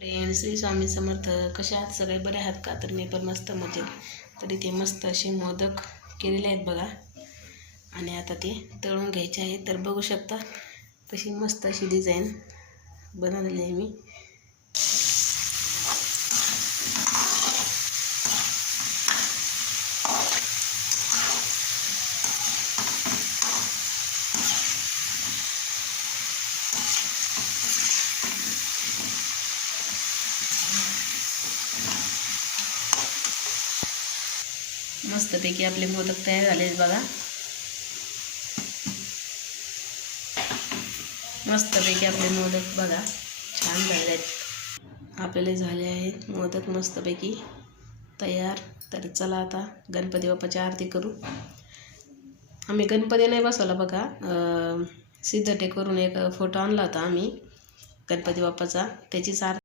Friend Shri Swami Samarth. कशा आहात सगळे? बरे आहात का? तर मी पण मस्त मजेत. तर इथे मस्त असे मोदक केलेले आहेत बघा, आणि आता ते तळून घ्यायचे आहेत. तर बघू शकता कशी मस्त अशी डिझाईन बनवलेली आहे मी. मस्तपैकी आपले मोदक तयार झाले आहेत बघा. मस्तपैकी आपले मोदक बघा छान झाले आहेत. आपल्याला झाले आहेत मोदक मस्तपैकी तयार. तर चला आता गणपती बाप्पाची आरती करू. आम्ही गणपती नाही बसवला बघा, सिद्धटेक करून एक फोटो आणला होता आम्ही गणपती बाप्पाचा, त्याचीच आरती